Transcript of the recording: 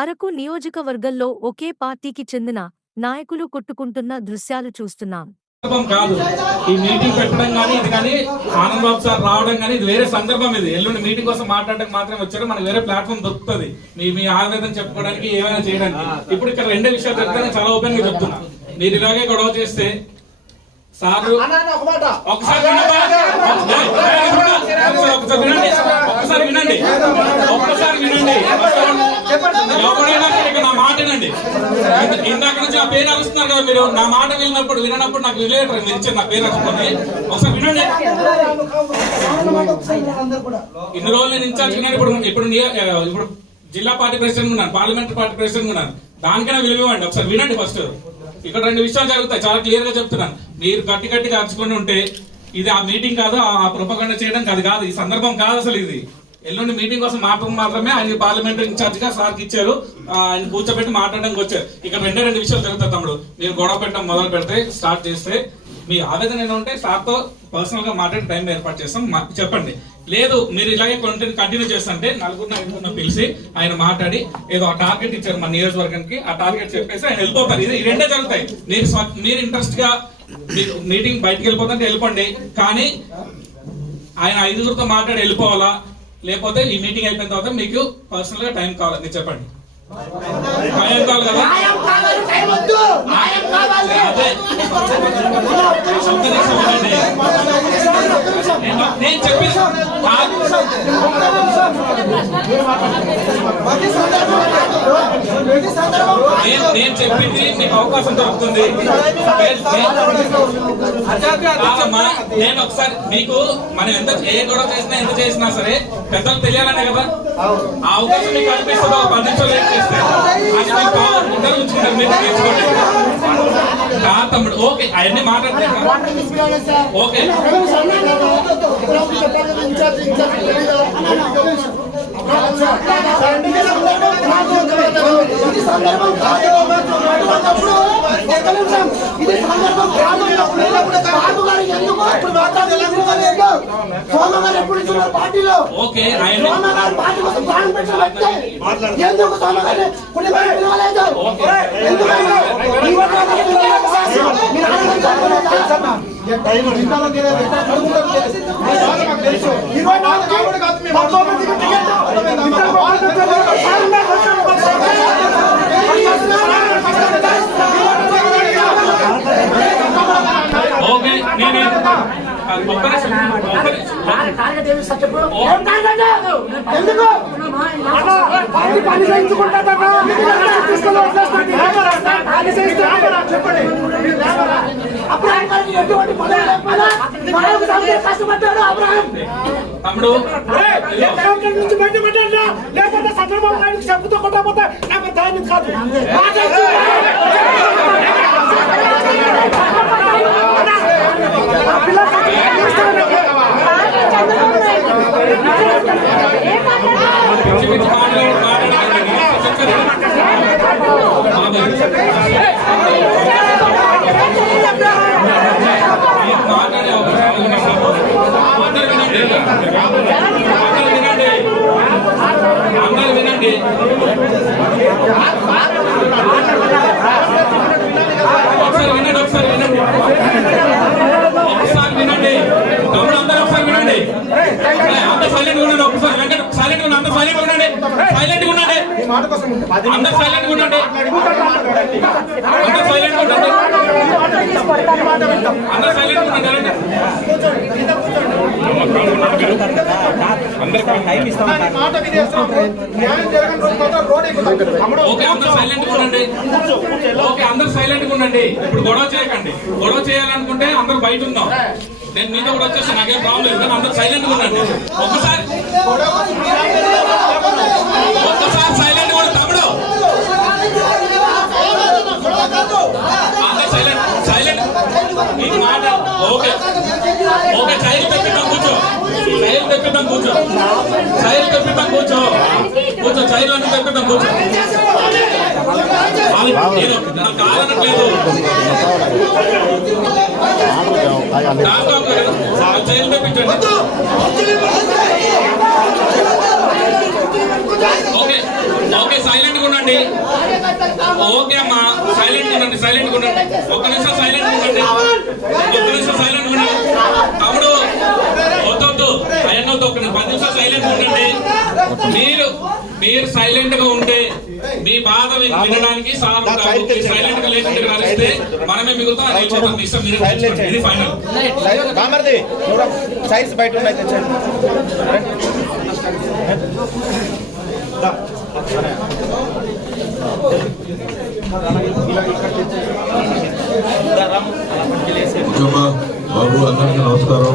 అరకు నియోజకవర్గంలో ఒకే పార్టీకి చెందిన నాయకులు కొట్టుకుంటున్న దృశ్యాలు చూస్తున్నాం. సందర్భం కాదు. ఈ మీటింగ్ పెట్టడం కానీ ఇది కానీ ఆనంద్ బాబు సార్ రావడం కానీ ఇది వేరే సందర్భం ఇది. ఎల్లుండి మీటింగ్ కోసం మాట్లాడడానికి మాత్రమే వచ్చారు. మనకి వేరే ప్లాట్ఫామ్ దొరుకుతుంది. మీ మీ ఆవేదన చెప్పుకోవడానికి ఏమైనా చేయడానికి. ఇప్పుడు ఇక్కడ రెండే విషయాలు చెప్తే నేను చాలా ఓపెన్గా చెప్తున్నా. మీరు ఇలాగే గొడవ చేస్తే సారు ఒకసారి. ఒకసారి వినండి. ఒకసారి వినండి. ఒక్కసారి వినండి. ఎవరైనా నా మాట వినండి. ఇంద- ఇందాక నుంచి ఆ పేరు అరుస్తున్నారు కదా మీరు. నా మాట విన్నప్పుడు వినప్పుడు నాకు విలేటర్ మీరు ఇచ్చారు నా పేరు అరుచుకొని ఒకసారి వినండి. ఇన్ని రోజులు నేను ఇన్ఛార్జ్ ఇప్పుడు ఇప్పుడు ఇప్పుడు జిల్లా పార్టీ ప్రెసిడెంట్ ఉన్నాను. పార్లమెంటరీ పార్టీ ప్రెసిడెంట్ ఉన్నాను. దానికైనా విలువ ఇవ్వండి. ఒకసారి వినండి ఫస్ట్. ఇక్కడ రెండు విషయాలు జరుగుతాయి. చాలా క్లియర్గా చెప్తున్నాను. మీరు గట్టి గట్టిగా అరుచుకొని ఉంటే ఇది ఆ మీటింగ్ కాదు ఆ ప్రొపగండ చేయడం అది కాదు. ఈ సందర్భం కాదు అసలు ఇది. ఎల్లుండి మీటింగ్ కోసం మాత్రం మాత్రమే ఆయన పార్లమెంటరీ ఇన్ఛార్జ్గా సార్కి ఇచ్చారు. ఆయన కూర్చోబెట్టి మాట్లాడడానికి వచ్చారు. ఇక రెండే రెండు విషయాలు జరుగుతాయి తమ్ముడు. మీరు గొడవ పెట్టడం మొదలు పెడితే స్టార్ట్ చేస్తే మీ ఆవేదన ఏంటంటే ఉంటే సార్తో పర్సనల్గా మాట్లాడే టైం ఏర్పాటు చేస్తాం. చెప్పండి. లేదు మీరు ఇలాగే కంటిన్యూ కంటిన్యూ చేస్తుంటే నలుగురు ఐదుగురు పిలిచి ఆయన మాట్లాడి ఏదో టార్గెట్ ఇచ్చారు మన నియోజకవర్గానికి. ఆ టార్గెట్ చెప్పేసి ఆయన వెళ్ళిపోతారు. ఇది రెండే జరుగుతాయి. మీరు మీరు ఇంట్రెస్ట్గా మీరు మీటింగ్ బయటకు వెళ్ళిపోతుంటే వెళ్ళిపోండి. కానీ ఆయన ఐదుగురితో మాట్లాడి వెళ్ళిపోవాలా? లేకపోతే ఈ మీటింగ్ అయిపోయిన తర్వాత మీకు పర్సనల్గా టైం కావాలి. చెప్పండి. టైం కావాలి కదా. నేను- నేను చెప్పి నేను చెప్పింది మీకు అవకాశం దొరుకుతుంది. నేను- ఒకసారి మీకు మనం ఎంత ఏ గొడవ చేసినా ఎంత చేసినా సరే పెద్దలు తెలియాలనే కదా. ఆ అవకాశం మీకు కనిపిస్తుంది ఒక పది నిమిషాలు లేట్ చేస్తే. అది మీకు కావాలి ఉంచుకుంటారు. మీరు నేర్చుకోండి. తమ్ముడు. ఓకే అవన్నీ మాట్లాడితే ఓకే. ఇది సందర్భం కాదు ఇది సందర్భం కాదు బాబు గారు ఎందుకు ఇప్పుడు మాట్లాడలేదు సోమ గారు ఎప్పుడు ఇచ్చున్నారు పార్టీలో ఓకే ఆయన సోమ గారు పార్టీ కోసం ప్రాణం పెట్టిన వ్యక్తి ఎందుకు సోమ గారు కుటుంబాన్ని పిలవలేదు ఓకే. ఎందుకైనా ఈ వర్గాన్ని పిలవలేదు. మీరు ఆనందించాలి ఇరవై నాలుగు పంతొమ్మిదికి టికెట్ ఇద్దరు ఓకే నేను ఒక్క నిమిషం, ఒక్క నిమిషం. ఎందుకు పార్టీ పని చేయించుకుంటారా చెప్పండి అబ్రాహాం ఎటువంటి పదవి లేకపోయినా నాలుగు సంవత్సరాలు కష్టపడ్డాడు అబ్రాహాం తమ్ముడు అకౌంటెంట్ నుంచి బయటపడ్డా లేకపోతే చంద్రబాబు నాయుడు చెప్పుతో కొట్టకపోతే నాకు దాని కాదు పిచ్చి పిచ్చి మాటలు మాట్లాడకండి. మీరు మాట్లాడే అవకాశం ఉంది. అందరూ వినండి. అందరూ వినండి. అందరూ వినండి. ఒకసారి వినండి ఒకసారి వినండి ఒకసారి వినండి తమ్ముడు అందరూ ఒకసారి వినండి అందరూ సైలెంట్ ఉండండి ఒకసారి సైలెంట్ ఉండండి అందరూ సైలెంట్ ఉండండి సైలెంట్ ఉండండి. ఓకే అందరూ ఉండండి ఓకే ఉండండి. ఇప్పుడు గొడవ చేయకండి. గొడవ చేయాలనుకుంటే అందరూ బయట ఉందాం. నేను మీతో కూడా వచ్చేసి నాకేం ప్రాబ్లం లేదు కానీ అందరూ సైలెంట్ ఉండండి. ఒక్కసారి ఒక్కసారి సైలెంట్ కూడా తమ్ముడు అందరూ సైలెంట్ సైలెంట్ ఇది మాట ఓకే ఓకే చైల్డ్ తెప్పిద్దాం కూర్చో చైల్డ్ తెప్పిద్దాం కూర్చో. చైల్డ్ తెప్పిద్దాం కూర్చో. కూర్చో చైల్డ్ అని తెప్పిద్దాం కూర్చో. నేను నాకు కాదనట్లేదు చైల్డ్ తెప్పించండి. ఓకే ఓకే సైలెంట్గా ఉండండి. ఓకే అమ్మా సైలెంట్ ఉండండి సైలెంట్ ఉండండి. ఒక్క నిమిషం సైలెంట్ ఉండండి. ఒక్క నిమిషం సైలెంట్ ఉండండి. తమ్ముడు వద్దొద్దు అయ్యన్న వద్దు నిమిషం, పది నిమిషాలు సైలెంట్ ఉండండి. మీరు మీరు సైలెంట్గా ఉంటే మీ బాధ విన్- వినడానికి సార్ సైలెంట్గా లేకుంటే మనమే మిగులుతాం అది మీ ఇష్టం. ఇది ఫైనల్ సైన్స్ బయట బాబు అందరికీ నమస్కారం.